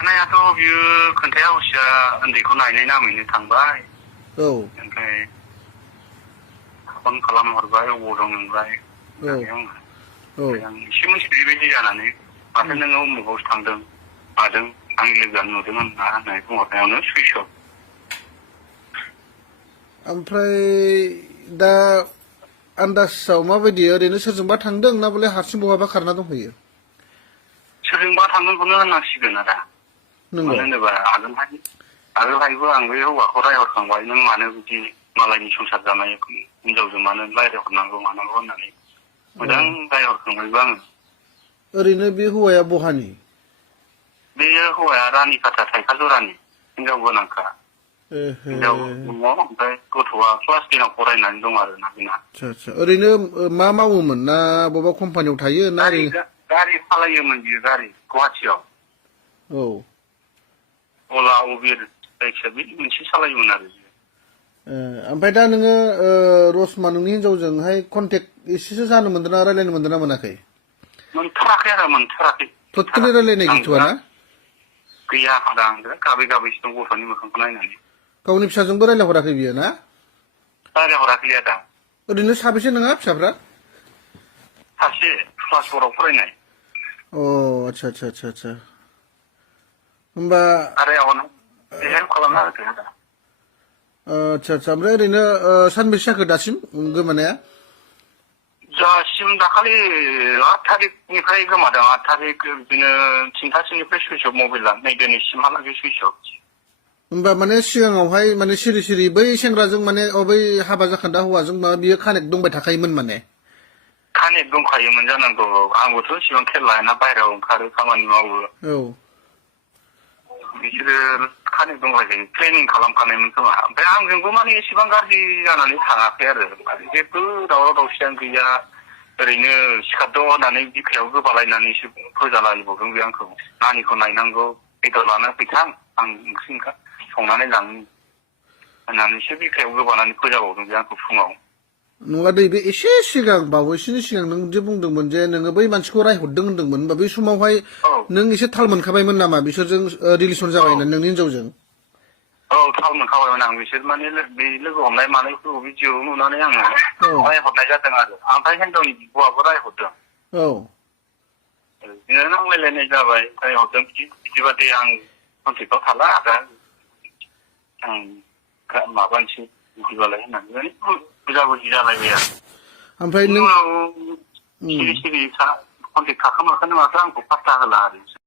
खारनायाथ' बियो खोन्थाया हसिया उन्दैखौ नायनाय नामैनो थांबाय ओमफ्राय फन खालामहरबाय अबाव दं नोंलाय होननानै आङो आं एसे मोनथिदों बेबायदि जानानै माथो नोङो उमुगावसो थांदों मादों आंनि लोगोआनो नुदों होननानै बुंहरनायावनो सुइस अफ। ओमफ्राय दा आन्दाजाव माबायदि ओरैनो सोरजोंबा थांदों ना बले हारसिं बहाबा खारना दंहैयो? सोरजोंबा थांदोंखौनो होननांसिगोन आदा। मानो होनोबा आगोलहायबो आं बे हौवाखौ रायहरखांबाय नों मानो बिदि मालायनि संसार जानाय हिनजावजों मानो रायहरनांगौ मानांगौ होननानै मोजां रायहरखांबायबो आङो। ओरैनो बे हौवाया बहानि? बे हौवाया रानिखाथा थाइखाजरानि हिनजाव गोनांखा। हिनजाव दङ ओमफ्राय गथ'आ क्लास 10 आव फरायनानै दं आरोना बेना। आच्छा ओरैनो मा मावोमोन ना बबेबा कम्पानियाव थायो ना गारि सालायोमोन बियो गारि गुवाहाटियाव। अला उबेर जायखिया बे मोनसे सालायोमोन आरो। ओमफ्राय दा नोङो रसमा नोंनि हिनजावजोंहाय कन्टेक्ट एसेसो जानो मोन्दों ना रायलायनो मोन्दों ना मोनाखै? मोनथाराखै आरो मोनथाराखै। टटेलि रायलायनाय गैथ'आ ना? गैया आदा गाबै गाबैसो दं गथ'नि मोखांखौ नायनानै। गावनि फिसाजोंबो रायलायहराखै बियो ना? रायलायहराखै आदा। ओरैनो साबेसे नोंहा फिसाफ्रा? सासे क्लास 4 आव फरायनाय। आच्छा होमबा आदायावनो हेल्प खालामना होदो आदा। आच्छा ओमफ्राय ओरैनो सानबेसे जाखो दासिम गोमानाया? दासिम दाखालि 8 थारिखनिफ्राय गोमादों। 8 थारिख बिदिनो 3थासोनिफ्राय सुइस अफ मबाइला नै दिनैसिमहालागै सुइस अफ। होमबा माने सिगाङावहाय माने सिरि बै सेंग्राजों माने बै हाबा जाखान्दा हौवाजों बियो कानेक्ट दंबाय थाखायोमोन माने? कानेक्ट दंखायोमोन जानांगौ। आंबोथ' इसेबां खेल लायाना बाहेरायाव ओंखारो खामानि मावो। बिसोरो कानेक्ट दंलायखायो ट्रेनिं खालामखानायमोन खोमा। ओमफ्राय आंजोंबो माने एसेबां गाज्रि जानानै थाङाखै आरो जेबो दावराव दावसियानो गैया। ओरैनो सिखारद' होननानै बिखायाव गोबालायनानैसो फोजालायबावदों बे आंखौ। नानिखौ नायनांगौ बेदर लाना फैथां आं ओंख्रि संनानै लांनो होननानैसो बिखायाव गोबानानै फोजाबावदों बे आंखौ फुङाव। नङा दै बे एसे सिगां बावैसोनि सिगां नों जे बुंदोंमोन जे नोङो बै मानसिखौ रायहरदों होनदोंमोन होनबा बै समावहाय नों एसे थाल मोनखाबायमोन नामा बिसोरजों रिलेसन जाबायमोन नोंनि हिनजावजों? औ थाल मोनखाबायमोन आं। बिसोर माने बे लोगो हमनाय मानायखौ भिडिअ नुनानै आङो रायहरनाय जादों आरो। ओमफ्राय हिनजावनि बिब'आबो रायहरदों। बिदिनो नांलायलायनाय जाबाय रायहरदों बिदिबा दे आं कन्टेक्टआव थाला आदा आं माबानोसै बिदिबालाय होननानै बुजा-बुजि जालायबाय आरो। ओमफ्राय बिनि उनाव सिरि कन्टेक्ट थाखोमाखोनो माथो आंखौ पात्ता होला आरो।